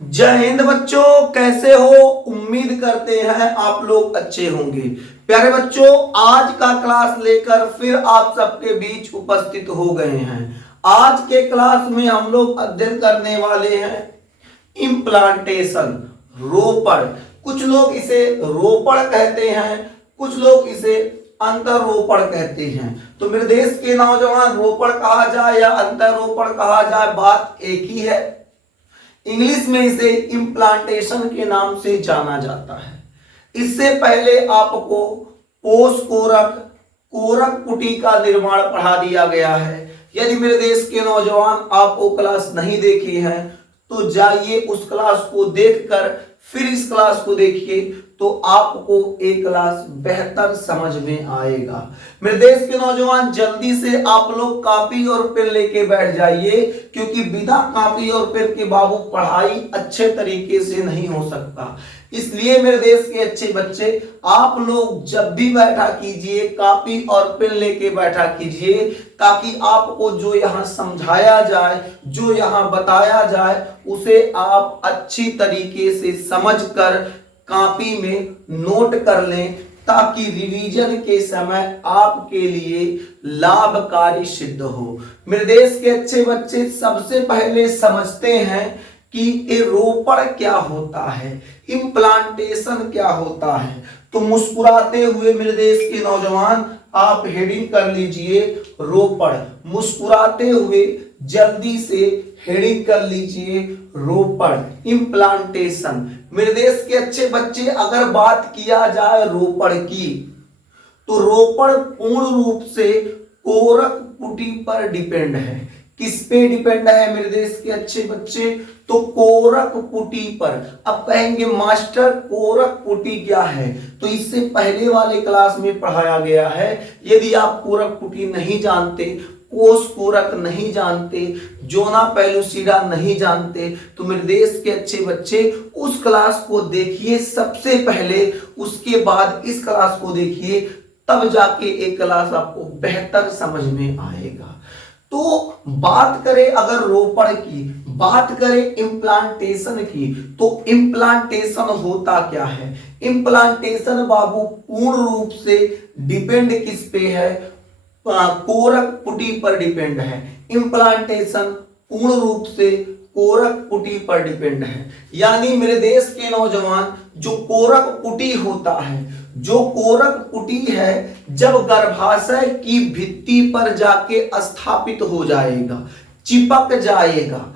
जय हिंद बच्चों, कैसे हो? उम्मीद करते हैं आप लोग अच्छे होंगे। प्यारे बच्चों, आज का क्लास लेकर फिर आप सबके बीच उपस्थित हो गए हैं। आज के क्लास में हम लोग अध्ययन करने वाले हैं इम्प्लांटेशन, रोपण। कुछ लोग इसे रोपण कहते हैं, कुछ लोग इसे अंतर रोपण कहते हैं। तो मेरे देश के नौजवान, रोपण कहा जाए या अंतर रोपण कहा जाए, बात एक ही है। इंग्लिश में इसे इम्प्लांटेशन के नाम से जाना जाता है। इससे पहले आपको पोष कोरक, कोरक पुटी का निर्माण पढ़ा दिया गया है। यदि मेरे देश के नौजवान आप वो क्लास नहीं देखी है तो जाइए उस क्लास को देखकर फिर इस क्लास को देखिए, तो आपको एक क्लास बेहतर समझ में आएगा। मेरे देश के नौजवान, जल्दी से आप लोग कॉपी और पेन लेके बैठ जाइए, क्योंकि बिना कॉपी और पेन के बाबू पढ़ाई अच्छे तरीके से नहीं हो सकता। इसलिए मेरे देश के अच्छे बच्चे, आप लोग जब भी बैठा कीजिए कॉपी और पेन लेके बैठा कीजिए, ताकि आपको जो यहाँ समझाया जाए, जो यहाँ बताया जाए, उसे आप अच्छी तरीके से समझकर कॉपी में नोट कर लें, ताकि रिवीजन के समय आपके लिए लाभकारी सिद्ध हो। मेरे देश के अच्छे बच्चे, सबसे पहले समझते हैं कि ये रोपण क्या होता है, इम्प्लांटेशन क्या होता है। तो मुस्कुराते हुए मेरे देश के नौजवान, आप हेडिंग कर लीजिए रोपण। मुस्कुराते हुए जल्दी से हेडिंग कर लीजिए रोपण, इम्प्लांटेशन। मेरे देश के अच्छे बच्चे, अगर बात किया जाए रोपण की, तो रोपण पूर्ण रूप से कोरक पुटी पर डिपेंड है। किस पे डिपेंड है मेरे देश के अच्छे बच्चे? तो कोरक पुटी पर। अब कहेंगे मास्टर कोरक पुटी क्या है? तो इससे पहले वाले क्लास में पढ़ाया गया है। यदि आप कोरक पुटी नहीं जानते, कोष कोरक नहीं जानते, जोना पेलुसिडा नहीं जानते, तो मेरे देश के अच्छे बच्चे उस क्लास को देखिए सबसे पहले, उसके बाद इस क्लास को देखिए, तब जाके एक क्लास आपको बेहतर समझ में आएगा। तो बात करें अगर रोपण की, बात करें इम्प्लांटेशन की, तो इम्प्लांटेशन होता क्या है? इम्प्लांटेशन बाबू पूर्ण रूप से डिपेंड किस पे है? कोरक पुटी पर डिपेंड है। इम्प्लांटेशन पूर्ण रूप से कोरक पुटी पर डिपेंड है। यानी मेरे देश के नौजवान, जो कोरक पुटी होता है, जो कोरक पुटी है, जब गर्भाशय की भित्ति पर जाके स्थापित हो जाएगा, चिपक जाएगा,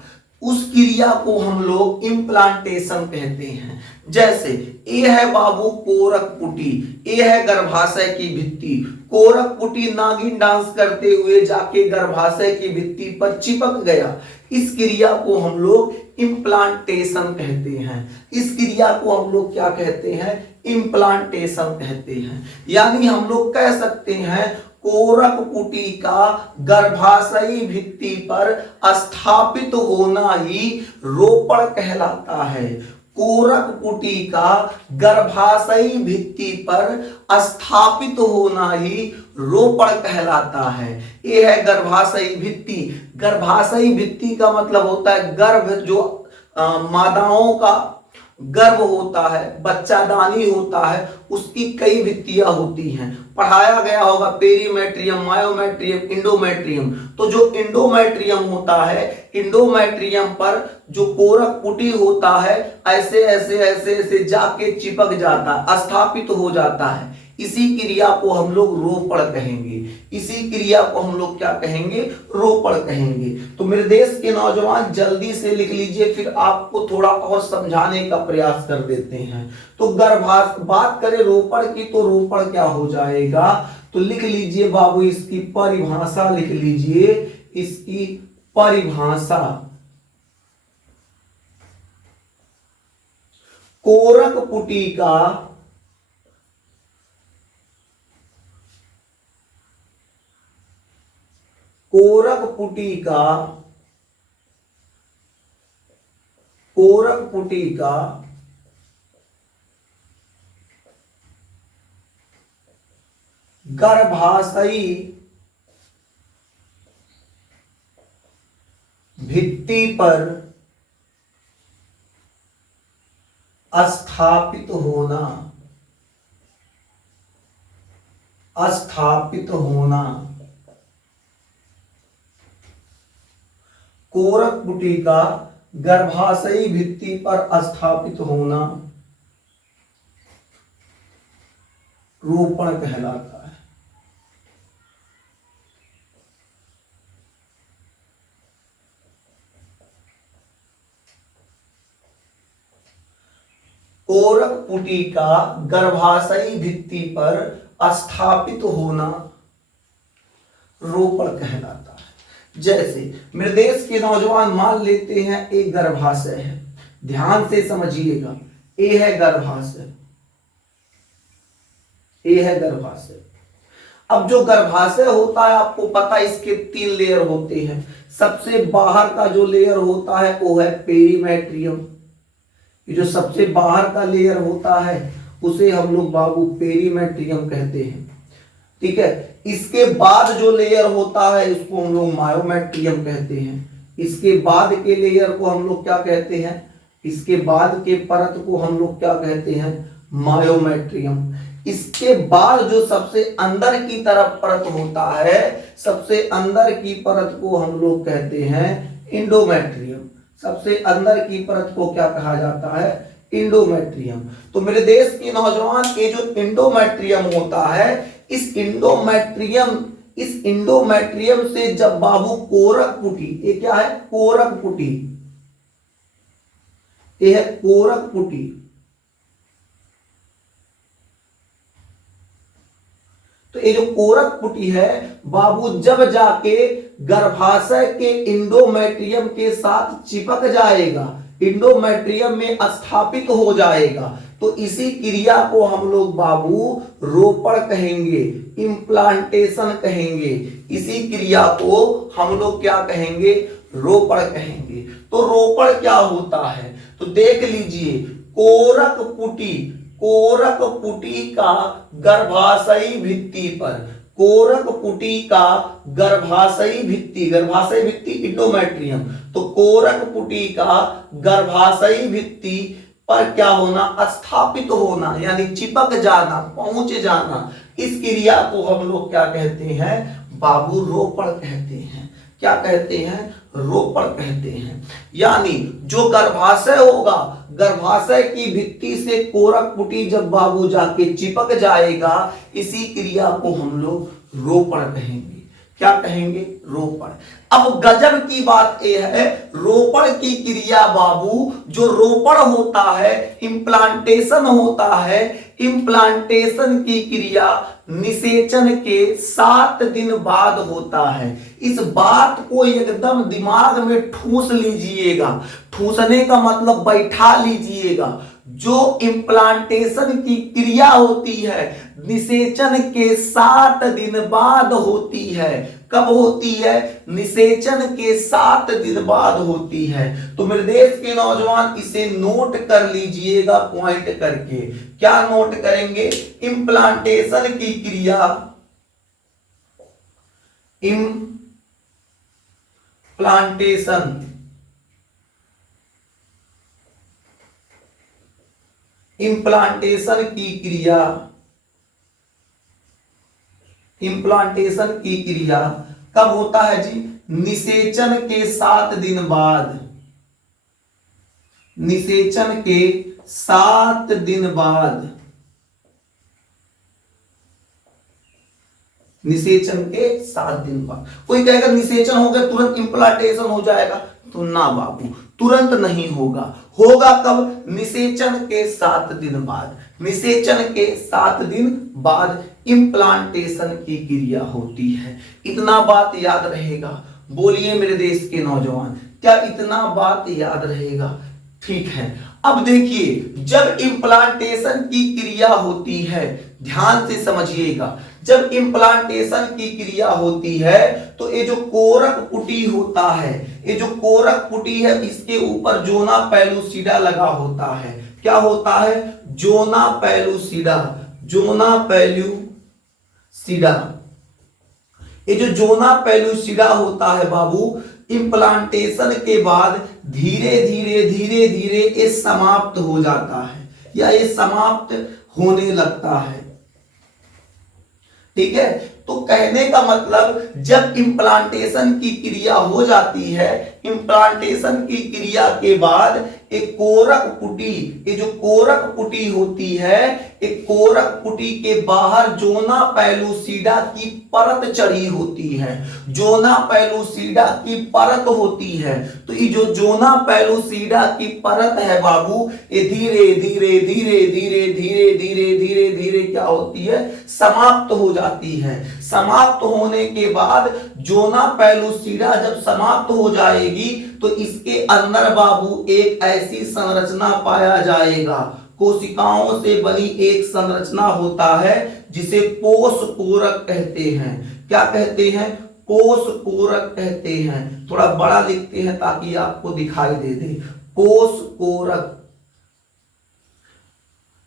उस क्रिया को हम लोग इम्प्लांटेशन कहते हैं। जैसे ये है बाबू कोरक पुटी, ये है गर्भाशय की भित्ति। कोरक पुटी नागिन डांस करते हुए जाके गर्भाशय की भित्ति पर चिपक गया। इस क्रिया को हम लोग इम्प्लांटेशन कहते हैं। इस क्रिया को हम लोग क्या कहते हैं? इम्प्लांटेशन कहते हैं। यानी हम लोग कह सकते हैं कोरक पुटी का गर्भाशयी भित्ति पर स्थापित होना ही रोपण कहलाता है। कोरक पुटी का गर्भाशयी भित्ति पर स्थापित होना ही रोपण कहलाता है। यह है गर्भाशयी भित्ति। गर्भाशयी भित्ति का मतलब होता है गर्भ, जो मादाओं का गर्भ होता है, बच्चादानी होता है, उसकी कई भित्तियां होती हैं। पढ़ाया गया होगा पेरीमेट्रियम, मायोमेट्रियम, इंडोमेट्रियम। तो जो इंडोमेट्रियम होता है, इंडोमेट्रियम पर जो कोरक पुटी होता है, ऐसे ऐसे ऐसे ऐसे जाके चिपक जाता है, स्थापित हो जाता है। इसी क्रिया को हम लोग रोपण कहेंगे। इसी क्रिया को हम लोग क्या कहेंगे? रोपण कहेंगे। तो मेरे देश के नौजवान, जल्दी से लिख लीजिए, फिर आपको थोड़ा और समझाने का प्रयास कर देते हैं। तो बात करें रोपण की, तो रोपण क्या हो जाएगा? तो लिख लीजिए बाबू, इसकी परिभाषा लिख लीजिए, इसकी परिभाषा। कोरक पुटी का कोरक पुटी का कोरक पुटी का गर्भाशयी भित्ति पर स्थापित होना, स्थापित होना, कोरक पुटी का गर्भाशयी भित्ति पर स्थापित होना रोपण कहलाता है। कोरक पुटी का गर्भाशयी भित्ति पर स्थापित होना रोपण कहलाता है। जैसे मेरे देश के नौजवान मान लेते हैं एक गर्भाशय है, ध्यान से समझिएगा, ए है गर्भाशय, ए है गर्भाशय। अब जो गर्भाशय होता है आपको पता है इसके 3 लेयर होते हैं। सबसे बाहर का जो लेयर होता है वो है पेरीमेट्रियम। ये जो सबसे बाहर का लेयर होता है उसे हम लोग बाबू पेरीमेट्रियम कहते हैं, ठीक है। इसके बाद जो लेयर होता है उसको हम लोग मायोमेट्रियम कहते हैं। इसके बाद के लेयर को हम लोग क्या कहते हैं, इसके बाद के परत को हम लोग क्या कहते हैं, मायोमेट्रियम। इसके बाद जो सबसे अंदर की तरफ परत होता है, सबसे अंदर की परत को हम लोग कहते हैं इंडोमेट्रियम। सबसे अंदर की परत को क्या कहा जाता है, इंडोमेट्रियम। तो मेरे देश के नौजवान ये जो इंडोमेट्रियम होता है, इस इंडोमेट्रियम से जब बाबू कोरक पुटी, ये क्या है, कोरक पुटी, ये है कोरक पुटी। तो ये जो कोरक पुटी है बाबू जब जाके गर्भाशय के इंडोमेट्रियम के साथ चिपक जाएगा, इंडोमेट्रियम में स्थापित हो जाएगा, तो इसी क्रिया को हम लोग बाबू रोपण कहेंगे, इम्प्लांटेशन कहेंगे। इसी क्रिया को हम लोग क्या कहेंगे, रोपण कहेंगे। तो रोपण क्या होता है तो देख लीजिए, कोरक पुटी का गर्भाशयी भित्ति पर, कोरक पुटी का गर्भाशयी भित्ति इंडोमेट्रियम, तो कोरक पुटी का गर्भाशयी भित्ति पर क्या होना, स्थापित होना, यानी चिपक जाना, पहुंच जाना। इस क्रिया को हम लोग क्या कहते हैं बाबू, रोपण कहते हैं। क्या कहते हैं, रोपण कहते हैं। यानी जो गर्भाशय होगा, गर्भाशय की भित्ति से कोरक पुटी जब बाबू जाके चिपक जाएगा, इसी क्रिया को हम लोग रोपण कहेंगे। क्या कहेंगे, रोपण। अब गजब की बात यह है, रोपण की क्रिया बाबू, जो रोपण होता है, इम्प्लांटेशन होता है, इम्प्लांटेशन की क्रिया निषेचन के 7 दिन बाद होता है। इस बात को एकदम दिमाग में ठूस लीजिएगा, ठूसने का मतलब बैठा लीजिएगा। जो इम्प्लांटेशन की क्रिया होती है निषेचन के 7 दिन बाद होती है। कब होती है, निषेचन के 7 दिन बाद होती है। तो मेरे देश के नौजवान इसे नोट कर लीजिएगा पॉइंट करके। क्या नोट करेंगे, इम्प्लांटेशन की क्रिया, इम्प्लांटेशन की क्रिया कब होता है जी, निषेचन के 7 दिन बाद, निषेचन के 7 दिन बाद, निषेचन के 7 दिन बाद। कोई कहेगा निषेचन हो गया तुरंत इम्प्लांटेशन हो जाएगा, तो ना बाबू, तुरंत नहीं होगा। होगा कब, निषेचन के 7 दिन बाद। निषेचन के 7 दिन बाद इम्प्लांटेशन की क्रिया होती है। इतना बात याद रहेगा, बोलिए मेरे देश के नौजवान, क्या इतना बात याद रहेगा? ठीक है। अब देखिए, जब इम्प्लांटेशन की क्रिया होती है, ध्यान से समझिएगा, जब इम्प्लांटेशन की क्रिया होती है तो ये जो कोरक पुटी होता है, ये जो कोरक पुटी है, इसके ऊपर जोना पेलुसिडा लगा होता है। क्या होता है, जोना पेलुसिडा, जोना पेलुसिडा। ये जो जोना पेलुसिडा होता है बाबू, इम्प्लांटेशन के बाद धीरे धीरे ये समाप्त हो जाता है। या ये समाप्त होने लगता है। ठीक है, तो कहने का मतलब जब इम्प्लांटेशन की क्रिया हो जाती है, इम्प्लांटेशन की क्रिया के बाद एक कोरक पुटी, ये जो कोरक पुटी होती है, एक कोरक पुटी के बाहर जोना पेलुसिडा की परत चढ़ी होती है, जोना पेलुसिडा की परत होती है। तो ये जो जोना पेलुसिडा की परत है बाबू, ये धीरे धीरे धीरे धीरे धीरे धीरे धीरे धीरे क्या होती है, समाप्त हो जाती है। समाप्त होने के बाद जोना पेलुसिडा जब समाप्त हो जाएगी तो इसके अंदर बाबू एक ऐसी संरचना पाया जाएगा, कोशिकाओं से बनी एक संरचना होता है जिसे कोष कोरक कहते हैं। क्या कहते हैं? कोष कोरक कहते हैं। थोड़ा बड़ा लिखते हैं ताकि आपको दिखाई दे दे। कोष कोरक।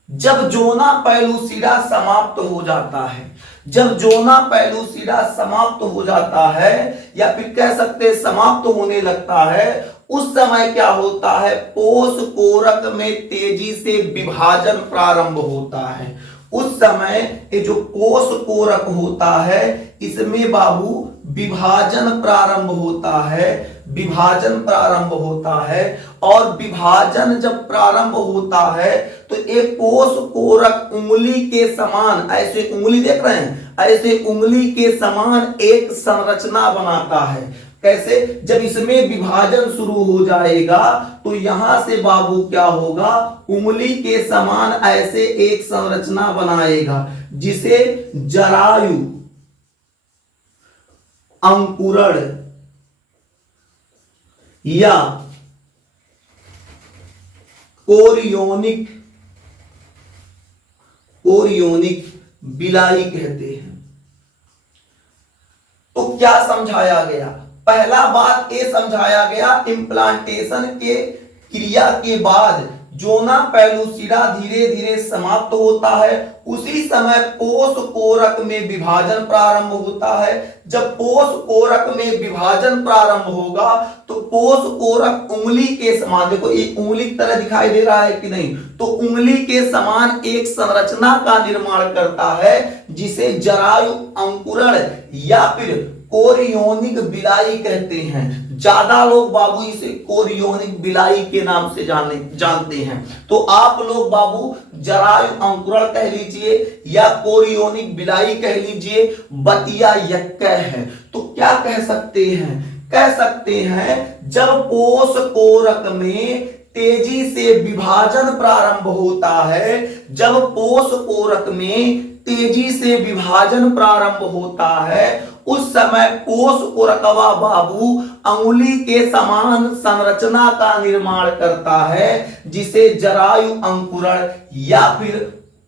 जब जोना पेलुसिडा समाप्त हो जाता है, जब जोना पेलुसिडा समाप्त हो जाता है या फिर कह सकते हैं समाप्त होने लगता है, उस समय क्या होता है, कोष कोरक में तेजी से विभाजन प्रारंभ होता है। उस समय ये जो कोष कोरक होता है इसमें बाबू विभाजन प्रारंभ होता है, विभाजन प्रारंभ होता है। और विभाजन जब प्रारंभ होता है तो एक कोष कोरक उंगली के समान, ऐसे उंगली देख रहे हैं, ऐसे उंगली के समान एक संरचना बनाता है। कैसे? जब इसमें विभाजन शुरू हो जाएगा तो यहां से बाबू क्या होगा, उंगली के समान ऐसे एक संरचना बनाएगा जिसे जरायु अंकुरण या कोरियोनिक बिलाई कहते हैं। तो क्या समझाया गया? पहला बात ये समझाया गया, इम्प्लांटेशन के क्रिया के बाद जोना पेलुसिडा धीरे धीरे समाप्त होता है, उसी समय कोष कोरक में विभाजन प्रारंभ होता है। जब कोष कोरक में विभाजन प्रारंभ होगा तो कोष कोरक उंगली के समान, देखो ये उंगली की तरह दिखाई दे रहा है कि नहीं, तो उंगली के समान एक संरचना का निर्माण करता है जिसे जरायु अंकुरण या फिर कोरियोनिक बिलाई कहते हैं। ज्यादा लोग बाबू इसे कोरियोनिक बिलाई के नाम से जानते हैं। तो आप लोग बाबू जरायु अंकुरण कह लीजिए या कोरियोनिक बिलाई कह लीजिए, बतिया यक्का है। तो क्या कह सकते हैं? कह सकते हैं जब कोष कोरक में तेजी से विभाजन प्रारंभ होता है, जब कोष कोरक में तेजी से विभाजन प्रारंभ होता है, उस समय कोष कोरकवा बाबू अंगुली के समान संरचना का निर्माण करता है जिसे जरायु अंकुरण या फिर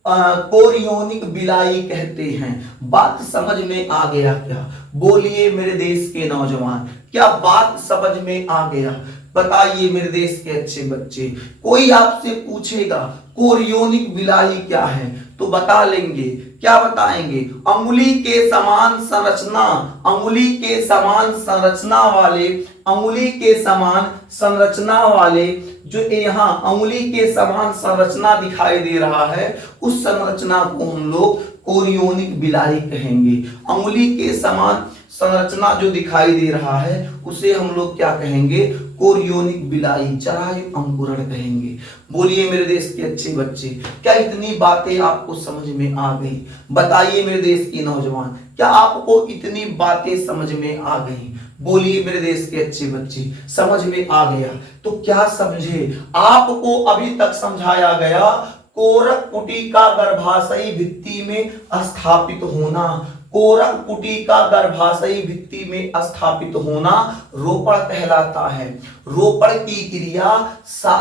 कोरियोनिक बिलाई कहते हैं। बात समझ में आ गया क्या? बोलिए मेरे देश के नौजवान, क्या बात समझ में आ गया? बताइए मेरे देश के अच्छे बच्चे। कोई आपसे पूछेगा कोरियोनिक बिलाई क्या है तो बता लेंगे। क्या बताएंगे? अंगुली के समान संरचना, अंगुली के समान संरचना वाले, अंगुली के समान संरचना वाले, जो यहाँ अंगुली के समान संरचना दिखाई दे रहा है उस संरचना को हम लोग कोरियोनिक बिलाई कहेंगे। अंगुली के समान संरचना जो दिखाई दे रहा है उसे हम लोग क्या कहेंगे? कोरियोनिक बिलाई, जरायु अंकुरण कहेंगे। बोलिए मेरे देश के अच्छे बच्चे, क्या इतनी बातें आपको समझ में आ गई? बताइए मेरे देश के नौजवान, क्या आपको इतनी बातें समझ में आ गई? बोलिए मेरे देश के अच्छे बच्चे, समझ में आ गया? तो क्या समझे? आपको अभी तक समझाया गया कोरक पुटी का गर्भाशयी भित्ति में स्थापित होना, कोरक पुटी का गर्भाशयी भित्ति में स्थापित होना रोपण कहलाता है। रोपण की क्रिया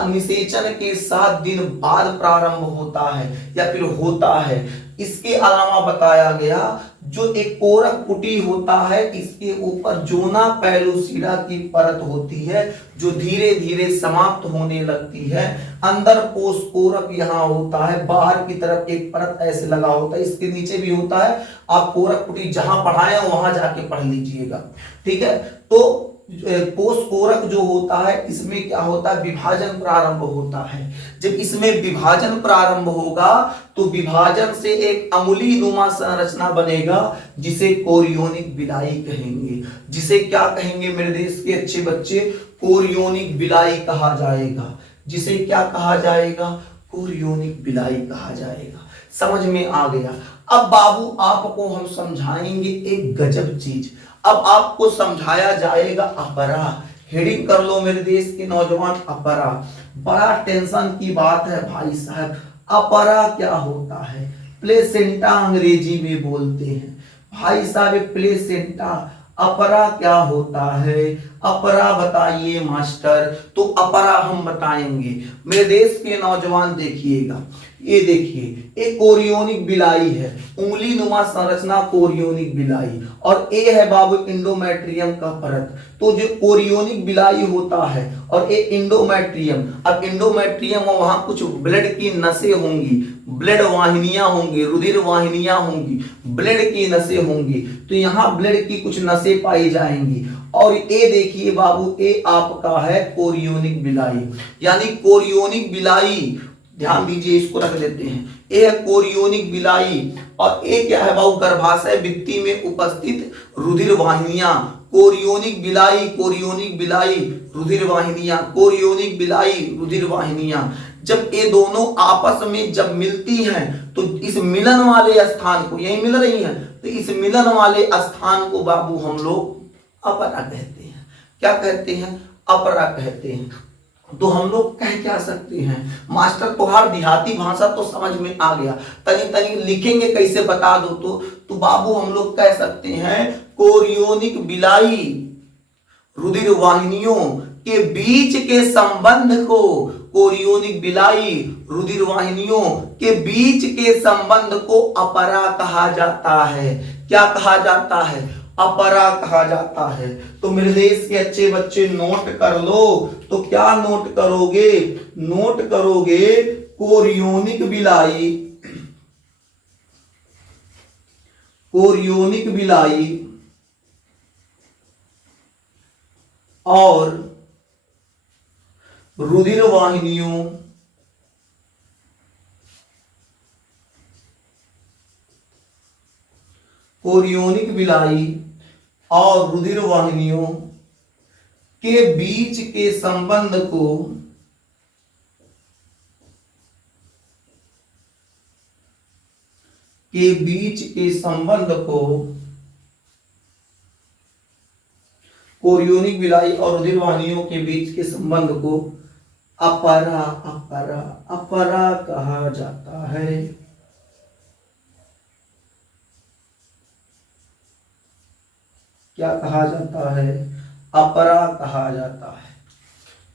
निषेचन के 7 दिन बाद प्रारंभ होता है या फिर होता है। इसके अलावा बताया गया जो एक कोरक पुटी होता है इसके ऊपर जोना पेलुसिडा की परत होती है जो धीरे धीरे समाप्त होने लगती है। अंदर कोष कोरक यहाँ होता है, बाहर की तरफ एक परत ऐसे लगा होता है, इसके नीचे भी होता है। आप कोरक पुटी जहां पढ़ाए वहां जाके पढ़ लीजिएगा, ठीक है। तो पोषकोरक जो होता है इसमें क्या होता है, विभाजन प्रारंभ होता है। जब इसमें विभाजन प्रारंभ होगा तो विभाजन से एक अंगुली नुमा संरचना बनेगा जिसे कोरियोनिक विलाई कहेंगे। जिसे क्या कहेंगे मेरे देश के अच्छे बच्चे, कोरियोनिक विलाई कहा जाएगा। जिसे क्या कहा जाएगा, कोरियोनिक विलाई कहा जाएगा। समझ में आ गया। अब बाबू आपको हम समझाएंगे एक गजब चीज। अब आपको समझाया जाएगा अपरा। हेडिंग कर लो मेरे देश के नौजवान, अपरा। बड़ा टेंशन की बात है भाई साहब, अपरा क्या होता है। प्लेसेंटा अंग्रेजी में बोलते हैं भाई साहब, प्लेसेंटा। अपरा क्या होता है, अपरा बताइए मास्टर। तो अपरा हम बताएंगे मेरे देश के नौजवान। देखिएगा, ये देखिए एक कोरियोनिक बिलाई है, उंगली नुमा संरचना कोरियोनिक बिलाई, और ए है बाबू इंडोमेट्रियम का परत। तो जो कोरियोनिक बिलाई होता है और ए इंडोमेट्रियम, अब इंडोमेट्रियम और वहां कुछ ब्लड की नसें होंगी, ब्लड वाहिनियां होंगी, रुधिर वाहिनियां होंगी, ब्लड की नसें होंगी। तो यहाँ ब्लड की कुछ नसें पाई जाएंगी। और ए देखिए बाबू, ए आपका है कोरियोनिक बिलाई, यानी कोरियोनिक बिलाई। ध्यान दीजिए, इसको रख लेते हैं। ए है कोरियोनिक बिलाई और ए क्या है बाबू, गर्भाशय भित्ति में उपस्थित रुधिर वाहिनियां। कोरियोनिक बिलाई, कोरियोनिक बिलाई, रुधिर वाहिनियां, कोरियोनिक बिलाई, रुधिर वाहिनियां। जब ये दोनों आपस में जब मिलती हैं तो इस मिलन वाले स्थान को, यही मिल रही हैं, तो इस मिलन वाले स्थान को बाबू हम लोग अपरा कहते हैं। क्या कहते हैं, अपरा कहते हैं। तो हम लोग कह क्या सकते हैं मास्टर, तुहार देहाती भाषा तो समझ में आ गया, तनी तनी लिखेंगे कैसे बता दो। तो बाबू हम लोग कह सकते हैं कोरियोनिक बिलाई रुधिर वाहिनियों के बीच के संबंध को, कोरियोनिक बिलाई रुधिर वाहिनियों के बीच के संबंध को अपरा कहा जाता है। क्या कहा जाता है, अपरा कहा जाता है। तो मेरे देश के अच्छे बच्चे नोट कर लो। तो क्या नोट करोगे, नोट करोगे कोरियोनिक बिलाई, कोरियोनिक बिलाई और रुधिर वाहिनियों कोरियोनिक बिलाई और रुधिर वाहिनियों के बीच के संबंध को कोरियोनिक बिलाई और रुधिर वाहिनियों के बीच के संबंध को अपरा, अपरा, अपरा कहा जाता है। क्या कहा जाता है, अपरा कहा जाता है।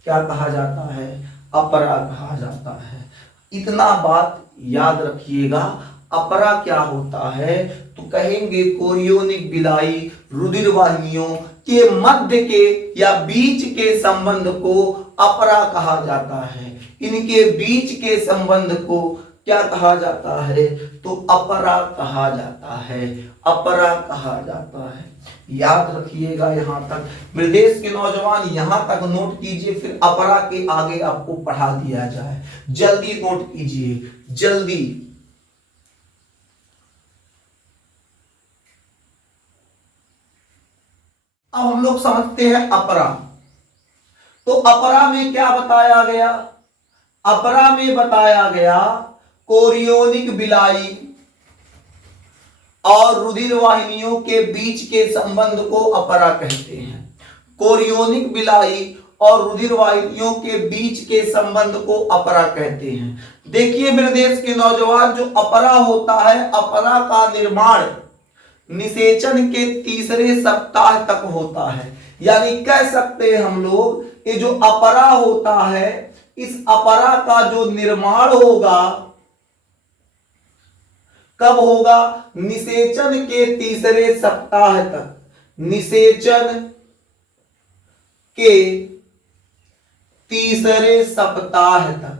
क्या कहा जाता है, अपरा कहा जाता है। इतना बात याद रखिएगा। अपरा क्या होता है, तो कहेंगे कोरियोनिक बिलाई रुधिर वाहिनियों के मध्य के या बीच के संबंध को अपरा कहा जाता है। इनके बीच के संबंध को क्या कहा जाता है, तो अपरा कहा जाता है, अपरा कहा जाता है। याद रखिएगा यहां तक। मेरे देश के नौजवान यहां तक नोट कीजिए, फिर अपरा के आगे आपको पढ़ा दिया जाए। जल्दी नोट कीजिए, जल्दी। अब हम लोग समझते हैं अपरा। तो अपरा में क्या बताया गया, अपरा में बताया गया कोरियोनिक बिलाई और रुधिर वाहिनियों के बीच के संबंध को अपरा कहते हैं। कोरियोनिक बिलाई और रुधिर वाहिनियों के बीच के संबंध को अपरा कहते हैं। देखिए मेरे देश के नौजवान, जो अपरा होता है, अपरा का निर्माण निषेचन के तीसरे सप्ताह तक होता है। यानी कह सकते हैं हम लोग, ये जो अपरा होता है, इस अपरा का जो निर्माण होगा कब होगा, निषेचन के तीसरे सप्ताह तक। निषेचन के तीसरे सप्ताह तक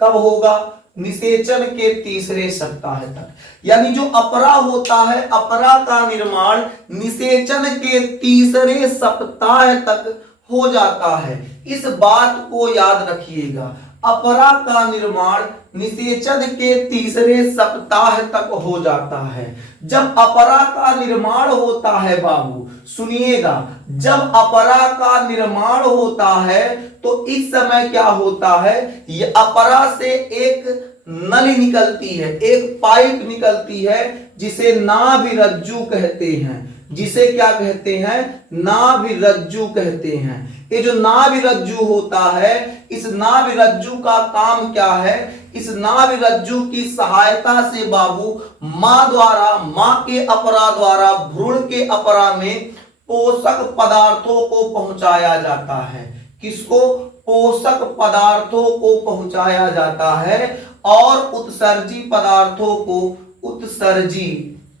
कब होगा, निषेचन के तीसरे सप्ताह तक। यानी जो अपरा होता है, अपरा का निर्माण निषेचन के तीसरे सप्ताह तक हो जाता है। इस बात को याद रखिएगा, अपरा का निर्माण निषेचन के तीसरे सप्ताह तक हो जाता है। जब अपरा का निर्माण होता है बाबू, सुनिएगा, जब अपरा का निर्माण होता है तो इस समय क्या होता है, ये अपरा से एक नली निकलती है, एक पाइप निकलती है जिसे नाभिरज्जु कहते हैं। जिसे क्या कहते हैं, नाभिरज्जु कहते हैं। ये जो नाभिरज्जु होता है, इस नाभिरज्जु का काम क्या है, इस नाभिरज्जु की सहायता से बाबू मां द्वारा, मां के अपरा द्वारा भ्रूण के अपरा में पोषक पदार्थों को पहुंचाया जाता है। किसको, पोषक पदार्थों को पहुंचाया जाता है और उत्सर्जी पदार्थों को,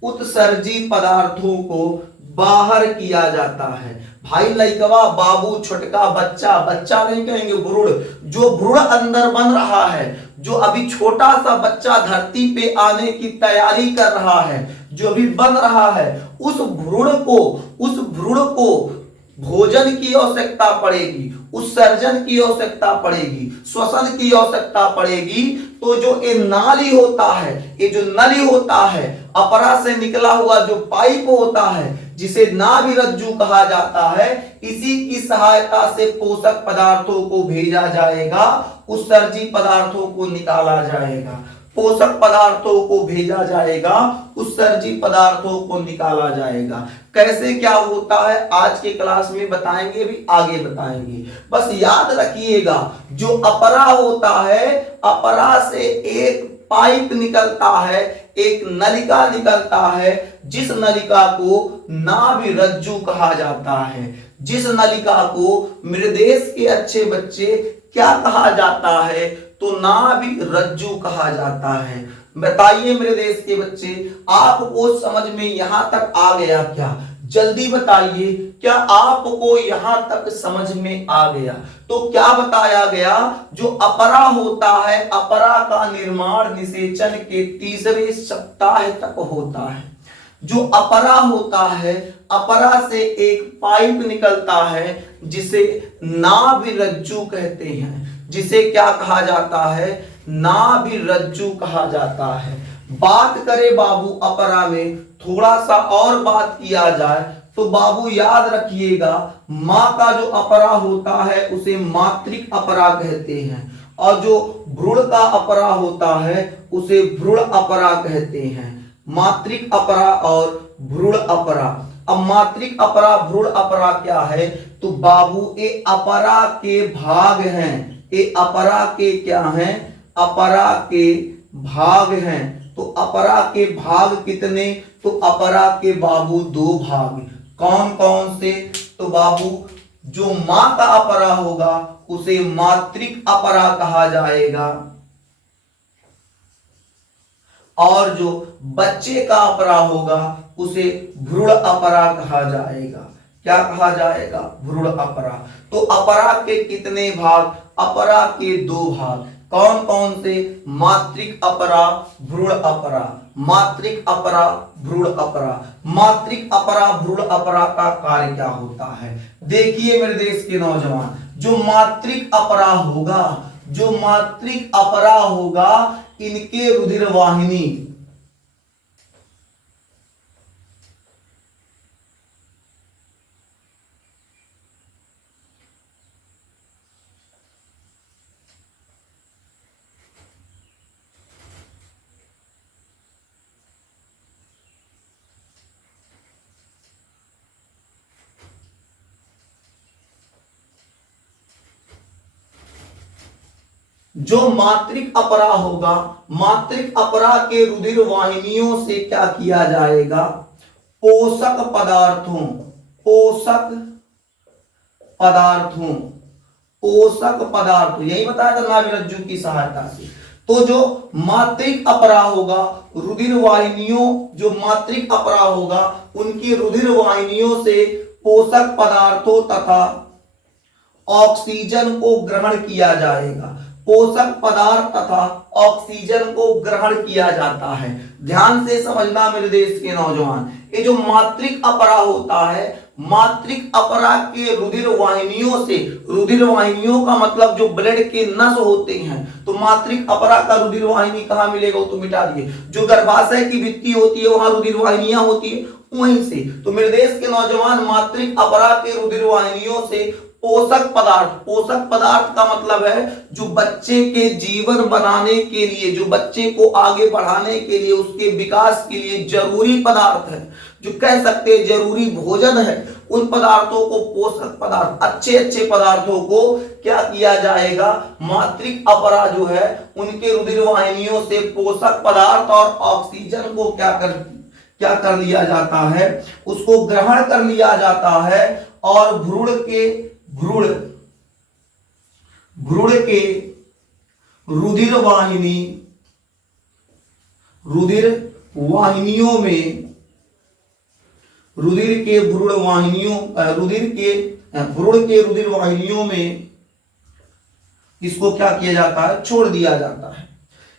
उत्सर्जी पदार्थों को बाहर किया जाता है। भाई लइकवा, बाबू, छोटका बच्चा, बच्चा नहीं कहेंगे, भ्रूण, जो भ्रूण अंदर बन रहा है, जो अभी छोटा सा बच्चा धरती पे आने की तैयारी कर रहा है, जो अभी बन रहा है, उस भ्रूण को भोजन की आवश्यकता पड़ेगी, उत्सर्जन की आवश्यकता पड़ेगी, श्वसन की आवश्यकता पड़ेगी। तो जो ये नाली होता है, ये जो नली होता है, अपरा से निकला हुआ जो पाइप होता है, जिसे नाभिरज्जु कहा जाता है, इसी की सहायता से पोषक पदार्थों को भेजा जाएगा, उत्सर्जी पदार्थों को निकाला जाएगा, पोषक पदार्थों को भेजा जाएगा, उत्सर्जी पदार्थों को निकाला जाएगा। कैसे क्या होता है आज के क्लास में बताएंगे, भी आगे बताएंगे। बस याद रखिएगा, जो अपरा होता है, अपरा से एक पाइप निकलता है, एक नलिका निकलता है, जिस नलिका को नाभिरज्जु कहा जाता है। जिस नलिका को मेरे देश के अच्छे बच्चे क्या कहा जाता है, तो नाभिरज्जु कहा जाता है। बताइए मेरे देश के बच्चे, आपको समझ में यहां तक आ गया क्या? जल्दी बताइए, क्या आपको यहां तक समझ में आ गया? तो क्या बताया गया, जो अपरा होता है, अपरा का निर्माण निषेचन के तीसरे सप्ताह तक होता है। जो अपरा होता है, अपरा से एक पाइप निकलता है जिसे नाभिरज्जु कहते हैं। जिसे क्या कहा जाता है, नाभिरज्जु कहा जाता है। बात करें बाबू अपरा में, थोड़ा सा और बात किया जाए तो बाबू याद रखिएगा, मां का जो अपरा होता है उसे मातृक अपरा कहते हैं, और जो भ्रूण का अपरा होता है उसे भ्रूण अपरा कहते हैं। मातृक अपरा और भ्रूण अपरा। अब मातृक अपरा, भ्रूण अपरा क्या है, तो बाबू ये अपरा के भाग हैं। ये अपरा के क्या हैं, अपरा के भाग हैं। तो अपरा के भाग कितने, तो अपरा के बाबू दो भाग। कौन कौन से, तो बाबू जो मां का अपरा होगा उसे मातृक अपरा कहा जाएगा, और जो बच्चे का अपरा होगा उसे भ्रूण अपरा कहा जाएगा। क्या कहा जाएगा, भ्रूण अपरा। तो अपरा के कितने भाग, अपरा के दो भाग। कौन कौन से, मातृक अपरा, भ्रूण अपरा। मातृक अपरा, भ्रूण अपरा। मातृक अपरा, भ्रूण अपरा का कार्य क्या होता है, देखिए मेरे देश के नौजवान, जो मातृक अपरा होगा, जो मातृक अपरा होगा, इनके रुधिर वाहिनी, जो मातृक अपरा होगा, मातृक अपरा के रुधिर वाहिनियों से क्या किया जाएगा, पोषक पदार्थों, पोषक पदार्थों, पोषक पदार्थ, यही बताया था नाभिरज्जु की सहायता से। तो जो मातृक अपरा होगा, रुधिर वाहिनियों, जो मातृक अपरा होगा उनकी रुधिर वाहिनियों से पोषक पदार्थों तथा ऑक्सीजन को ग्रहण किया जाएगा। पोषक पदार्थ तथा ऑक्सीजन को ग्रहण किया जाता है। ध्यान से समझना मेरे देश के नौजवान, ये जो मातृक अपरा होता है, मातृक अपरा के रुधिर वाहिनियों से, रुधिर वाहिनियों का मतलब जो ब्लड के नस होते हैं, तो मातृक अपरा का रुधिर वाहिनी कहां मिलेगा, तो मिटा दिए। जो गर्भाशय की भित्ति होती है वहां रुधिर वाहिनियां होती है, वहीं से। तो मेरे देश के नौजवान, मातृक अपरा के रुधिर वाहिनियों से पोषक पदार्थ, पोषक पदार्थ का मतलब है जो बच्चे के जीवन बनाने के लिए, जो बच्चे को आगे बढ़ाने के लिए, उसके विकास के लिए जरूरी पदार्थ है, जो कह सकते हैं जरूरी भोजन है, उन पदार्थों को पोषक पदार्थ, अच्छे अच्छे पदार्थों को क्या किया जाएगा, मातृक अपरा जो है उनके रुधिर वाहिनियों से पोषक पदार्थ और ऑक्सीजन को क्या कर लिया जाता है, उसको ग्रहण कर लिया जाता है। और भ्रूण के रुधिर वाहिनियों में, भ्रूण के रुधिर वाहिनियों में इसको क्या किया जाता है, छोड़ दिया जाता है।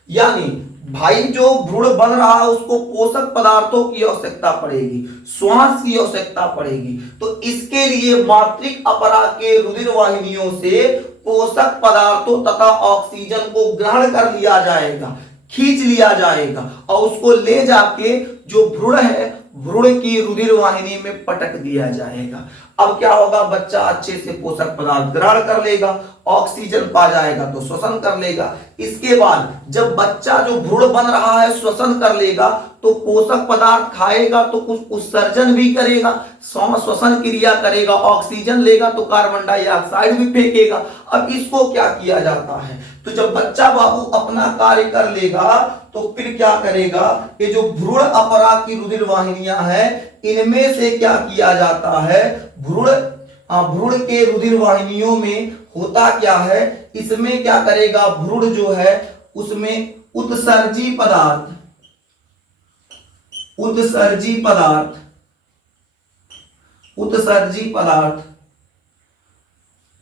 यानी भाई जो भ्रूण बन रहा है उसको पोषक पदार्थों की आवश्यकता पड़ेगी, श्वास की आवश्यकता पड़ेगी, तो इसके लिए मातृक अपरा के रुधिर वाहिनियों से पोषक पदार्थों तथा ऑक्सीजन को ग्रहण कर लिया जाएगा, खींच लिया जाएगा और उसको ले जाके जो भ्रूण है, भ्रूण की रुधिर वाहिनी में पटक दिया जाएगा। अब क्या होगा, बच्चा अच्छे से पोषक पदार्थ ग्रहण कर लेगा, ऑक्सीजन पा जाएगा तो श्वसन कर लेगा। इसके बाद जब बच्चा जो भ्रूण बन रहा है श्वसन कर लेगा तो पोषक पदार्थ खाएगा तो कुछ उत्सर्जन भी करेगा, श्वसन क्रिया करेगा, ऑक्सीजन लेगा तो कार्बन डाइऑक्साइड भी फेंकेगा। अब इसको क्या किया जाता है, तो जब बच्चा बाबू अपना कार्य कर लेगा तो फिर क्या करेगा, ये जो भ्रूण अपरा की रुधिर वाहिनियां हैं इनमें से क्या किया जाता है, भ्रूण के रुधिर वाहिनियों में होता क्या है, इसमें क्या करेगा, भ्रूण जो है उसमें उत्सर्जी पदार्थ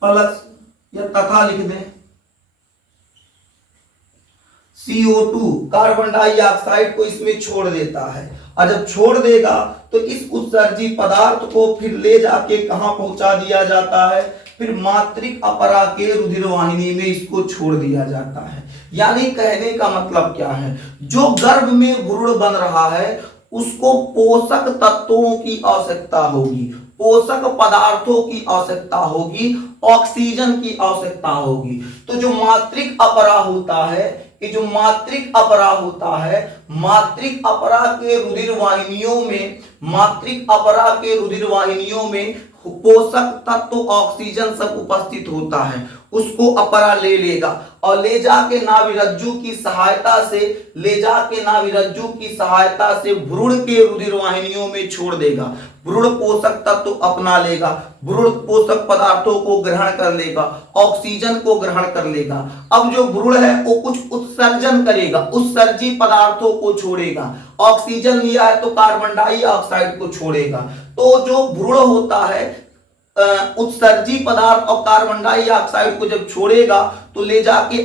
प्लस या तथा लिख दें CO2 कार्बन डाइऑक्साइड को इसमें छोड़ देता है। और जब छोड़ देगा तो इस उत्सर्जी पदार्थ को फिर ले जाके कहां पहुंचा दिया जाता है, फिर मातृक अपरा के रुधिर वाहिनी में इसको छोड़ दिया जाता है। यानी कहने का मतलब क्या है, जो गर्भ में भ्रूण बन रहा है उसको पोषक तत्वों की आवश्यकता होगी, पोषक पदार्थों की आवश्यकता होगी, ऑक्सीजन की आवश्यकता होगी। तो जो मातृक अपरा होता है, ये जो मातृक अपरा होता है, मातृक अपरा के रुधिर वाहिनियों में पोषक तत्व ऑक्सीजन सब उपस्थित होता है, उसको अपरा ले लेगा और ले जाके नाभिरज्जु की सहायता से भ्रूण के रुधिर वाहिनियों में छोड़ देगा। भ्रूण पोषक तत्व अपना लेगा, भ्रूण पोषक पदार्थों को ग्रहण कर लेगा, ऑक्सीजन को ग्रहण कर लेगा। अब जो भ्रूण है वो कुछ उत्सर्जन करेगा, उत्सर्जी पदार्थों को छोड़ेगा, ऑक्सीजन लिया है तो कार्बन डाइऑक्साइड को छोड़ेगा। तो जो भ्रूण होता है उत्सर्जी पदार्थ और कार्बन डाइऑक्साइड को जब छोड़ेगा तो ले जाके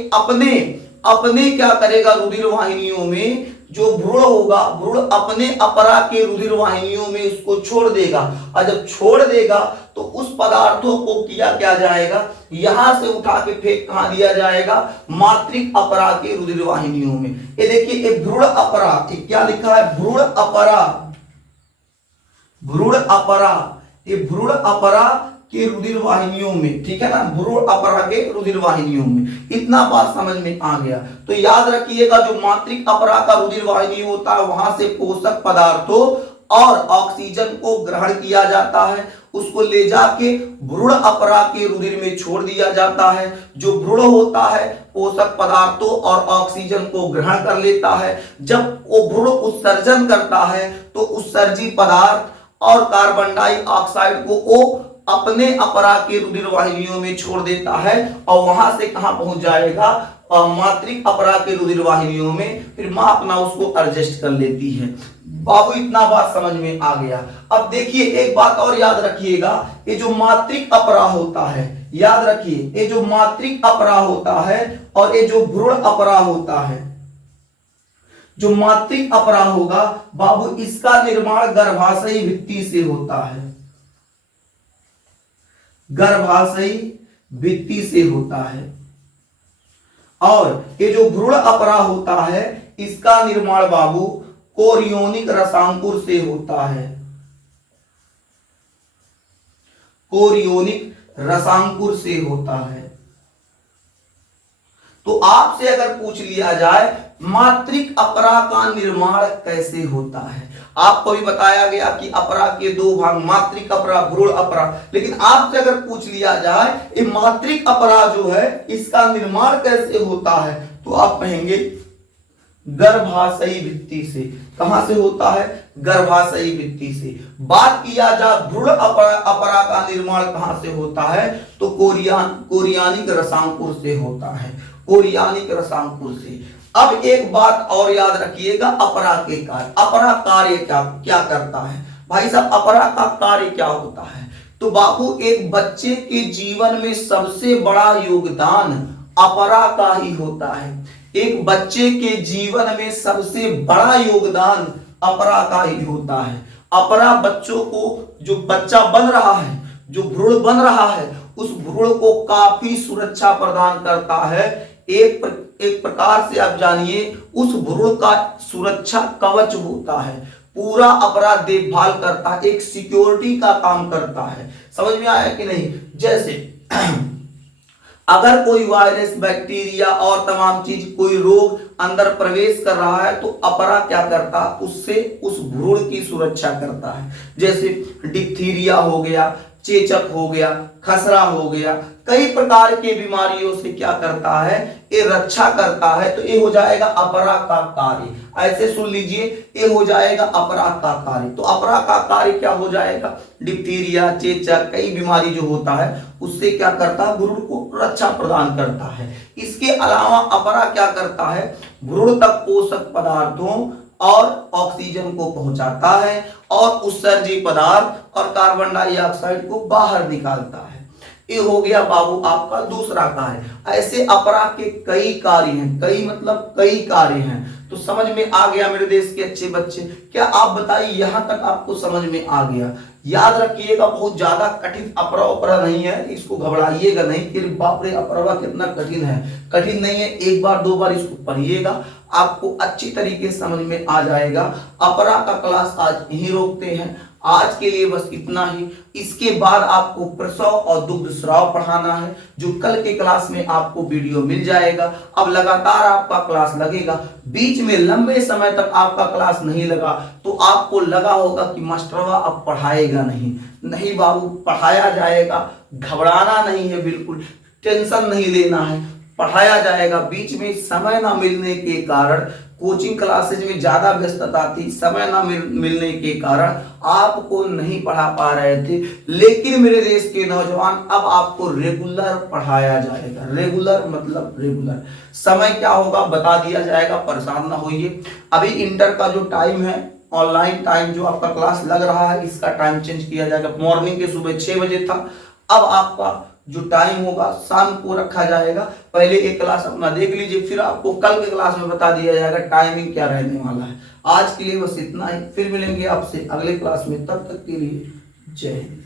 अपने क्या करेगा, रुधिर वाहिनियों में जो भ्रूण होगा, भ्रूण अपने अपरा के रुधिर वाहिनियों में इसको छोड़ देगा। और जब छोड़ देगा तो उस पदार्थों को क्या जाएगा, यहां से उठा के फेंक कहां दिया जाएगा, मातृक अपरा के रुधिर वाहिनियों में। ये देखिए ये भ्रूण अपरा, क्या लिखा है, भ्रूण अपरा, ये भ्रूण अपरा के रुधिर वाहिनियों में, ठीक है ना, भ्रूण अपरा के रुधिर वाहिनियों में। इतना बात समझ में आ गया। तो याद रखिएगा जो मातृक अपरा का रुधिर वाहिनी होता है वहां से पोषक पदार्थों और ऑक्सीजन को ग्रहण किया जाता है, उसको ले जाके भ्रूण अपरा के रुधिर में छोड़ दिया जाता है। जो भ्रूण होता है पोषक पदार्थों और ऑक्सीजन को ग्रहण कर लेता है। जब वो भ्रूण उत्सर्जन करता है तो उत्सर्जी पदार्थ और कार्बन डाइऑक्साइड को वो अपने अपरा के रुधिर वाहिनियों में छोड़ देता है और वहां से कहां पहुंच जाएगा, मातृक अपरा के रुधिर वाहिनियों में। फिर मां अपना उसको एडजस्ट कर लेती है। बाबू इतना बात समझ में आ गया। अब देखिए एक बात और याद रखिएगा, ये जो मातृक अपरा होता है, याद रखिए, ये जो मातृक अपरा होता है और ये जो भ्रूण अपरा होता है, जो मातृक अपरा होगा बाबू, इसका निर्माण गर्भाशयी भित्ति से होता है, गर्भाशयी भित्ति से होता है। और ये जो भ्रूण अपरा होता है, इसका निर्माण बाबू कोरियोनिक रसांकुर से होता है, कोरियोनिक रसांकुर से होता है। तो आपसे अगर पूछ लिया जाए मातृक अपरा का निर्माण कैसे होता है, आपको भी बताया गया कि अपरा के दो भाग, मातृक अपरा, भ्रूण अपरा, लेकिन आपसे अगर पूछ लिया जाए ये मातृक अपरा जो है इसका निर्माण कैसे होता है, तो आप कहेंगे गर्भाशयी भित्ति से। कहां से होता है? गर्भाशयी भित्ति से। बात किया जाए भ्रूण अपरा का निर्माण कहां से होता है, तो कोरियानिक रसांकुर से होता है, कोरियानिक रसांकुर से। अब एक बात और याद रखिएगा, अपरा के कार्य, अपरा कार्य क्या करता है भाई साहब, अपरा का कार्य क्या होता है? तो बाबू एक बच्चे के जीवन में सबसे बड़ा योगदान अपरा का ही होता है, एक बच्चे के जीवन में सबसे बड़ा योगदान अपरा का ही होता है। अपरा बच्चों को, जो बच्चा बन रहा है, जो भ्रूण बन रहा है, उस भ्रूण को काफी सुरक्षा प्रदान करता है। एक प्रकार से आप जानिए उस भ्रूण का सुरक्षा कवच होता है, पूरा अपरा देखभाल करता है, एक सिक्योरिटी का काम करता है। समझ में आया कि नहीं? जैसे अगर कोई वायरस, बैक्टीरिया और तमाम चीज, कोई रोग अंदर प्रवेश कर रहा है तो अपरा क्या करता, उससे उस भ्रूण की सुरक्षा करता है। जैसे डिप्थीरिया हो गया, चेचक हो गया, खसरा हो गया, कई प्रकार के बीमारियों से क्या करता है, ये रक्षा करता है। तो ये हो जाएगा अपरा का कार्य। ऐसे सुन लीजिए, ये हो जाएगा अपरा का कार्य। तो अपरा का कार्य क्या हो जाएगा? डिप्थीरिया, चेचक, कई बीमारी जो होता है उससे क्या करता है, भ्रूण को रक्षा प्रदान करता है। इसके अलावा अपरा क्या करता है, भ्रूण तक पोषक पदार्थों और ऑक्सीजन को पहुंचाता है और उत्सर्जी पदार्थ और कार्बन डाइऑक्साइड को बाहर निकालता है। ये हो गया बाबू आपका दूसरा कार्य। ऐसे अपरा के कई कार्य हैं, कई मतलब कई कार्य हैं। तो समझ में आ गया मेरे देश के अच्छे बच्चे? क्या आप बताइए यहां तक आपको समझ में आ गया? याद रखिएगा, बहुत ज्यादा कठिन अपरा नहीं है, इसको घबराइएगा नहीं कि बाप रे अपरा कितना कठिन है। कठिन नहीं है, एक बार दो बार इसको पढ़िएगा, आपको अच्छी तरीके से समझ में आ जाएगा। अपरा का क्लास आज यहीं रोकते हैं। आज के लिए बस इतना ही। इसके बाद आपको प्रसव और दुग्ध स्राव पढ़ाना है, जो कल के क्लास में आपको वीडियो मिल जाएगा। अब लगातार आपका क्लास लगेगा, बीच में लंबे समय तक आपका क्लास नहीं लगा तो आपको लगा होगा कि मास्टरवा अब पढ़ाएगा नहीं। नहीं बाबू, पढ़ाया जाएगा, घबराना नहीं है, बिल्कुल टेंशन नहीं लेना है, पढ़ाया जाएगा। बीच में समय ना मिलने के कारण, कोचिंग क्लासेज में ज्यादा व्यस्तता थी, समय ना मिलने के कारण आपको नहीं पढ़ा पा रहे थे, लेकिन मेरे देश के नौजवान अब आपको रेगुलर पढ़ाया जाएगा। रेगुलर मतलब रेगुलर। समय क्या होगा बता दिया जाएगा, परेशान ना होइए। अभी इंटर का जो टाइम है, ऑनलाइन टाइम जो आपका क्लास लग रहा है, इसका टाइम चेंज किया जाएगा। मॉर्निंग के सुबह 6 बजे था, अब आपका जो टाइम होगा शाम को रखा जाएगा। पहले एक क्लास अपना देख लीजिए, फिर आपको कल के क्लास में बता दिया जाएगा टाइमिंग क्या रहने वाला है। आज के लिए बस इतना ही, फिर मिलेंगे आपसे अगले क्लास में। तब तक के लिए जय हिंद।